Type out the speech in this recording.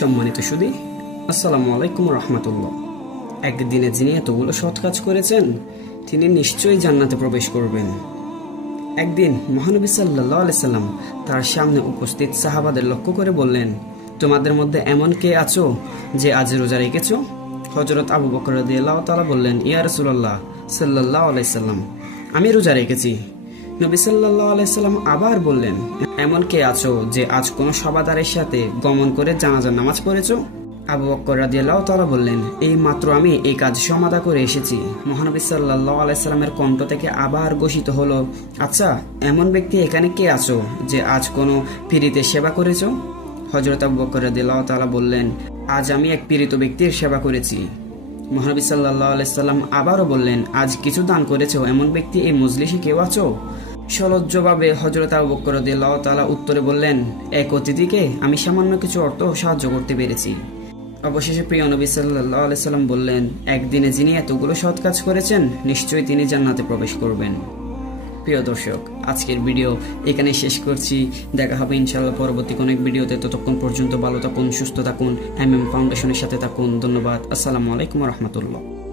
সম্মানিত সুধী, আসসালামু আলাইকুম রহমতুল্লাহ। একদিনে যিনি এতগুলো সৎ কাজ করেছেন তিনি নিশ্চয়ই জান্নাতে প্রবেশ করবেন। একদিন মহানবী সাল্লাল্লাহু আলাইহি সাল্লাম তার সামনে উপস্থিত সাহাবাদের লক্ষ্য করে বললেন, তোমাদের মধ্যে এমন কে আছো যে আজ রোজা রেখেছো? হযরত আবু বকর রাদিয়াল্লাহু তাআলা বললেন, ইয়া রাসূলুল্লাহ সাল্লাল্লাহু আলাইহি সাল্লাম, আমি রোজা রেখেছি। নবী সাল্লাল্লাহু আলাইহি সাল্লাম আবার বললেন, এমন কে আছো যে আজ কোন সবাদারের সাথে গমন করে জানাজার নামাজ পড়েছো? আবু বকর রাদিয়াল্লাহু তাআলা বললেন, এই মাত্র আমি এই কাজ সমাধা করে এসেছি। মহানবী সাল্লাল্লাহু আলাইহি সাল্লামের কণ্ঠ থেকে আবার ঘোষিত হলো, আচ্ছা এমন ব্যক্তি এখানে কে আছো যে আজ কোনো পীড়িতের সেবা করেছো? হযরত আবু বকর রাদিয়াল্লাহু তাআলা বললেন, আজ আমি এক পীড়িত ব্যক্তির সেবা করেছি। মহানবী সাল্লাল্লাহু আলাইহি সাল্লাম আবারও বললেন, আজ কিছু দান করেছো এমন ব্যক্তি এই মজলিসে কেউ আছো? সলজ্জভাবে হযরত আবু বকর রাদিয়াল্লাহু তাআলা উত্তরে বললেন, এক অতিথিকে আমি সামান্য কিছু অর্থ সাহায্য করতে পেরেছি। অবশেষে প্রিয় নবী সাল্লাল্লাহু আলাইহি সাল্লাম বললেন, একদিনে যিনি এতগুলো সৎ কাজ করেছেন নিশ্চয়ই তিনি জান্নাতে প্রবেশ করবেন। প্রিয় দর্শক, আজকের ভিডিও এখানে শেষ করছি। দেখা হবে ইনশাআল্লাহ পরবর্তী কোনো এক ভিডিওতে। ততক্ষণ পর্যন্ত ভালো থাকুন, সুস্থ থাকুন, MM ফাউন্ডেশনের সাথে থাকুন। ধন্যবাদ। আসসালামু আলাইকুম রহমতুল্লাহ।